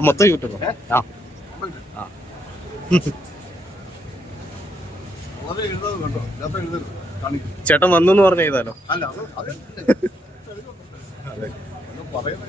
മൊത്തം യൂട്യൂബ് ആ. ആ. ചേട്ടൻ വന്നു എന്ന് പറഞ്ഞ ചെയ്താലോ അല്ല അത് പറയുന്ന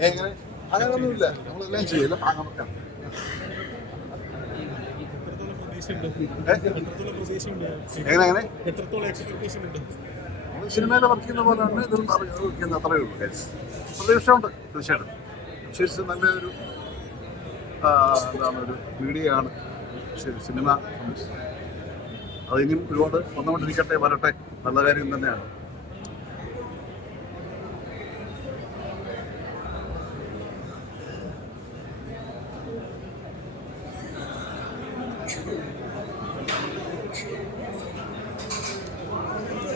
എങ്ങനെ അങ്ങനൊന്നുമില്ല നമ്മളെല്ലാം ചെയ്യും എല്ലാം ഭാഗമൊക്കെയാണ് എങ്ങനെ എങ്ങനെ നമ്മൾ സിനിമയിൽ വർക്ക് ചെയ്യുന്ന പോലെ തന്നെ ഇതിൽ വർക്ക് അത്രയേ ഉള്ളൂ. പ്രതീക്ഷയുണ്ട് തീർച്ചയായിട്ടും. ശരിക്കും നല്ല ഒരു എന്താണ് ഒരു മീഡിയ ആണ് ശരി സിനിമ അതിനും ഒരുപാട് വന്നുകൊണ്ടിരിക്കട്ടെ വരട്ടെ നല്ല കാര്യം തന്നെയാണ്.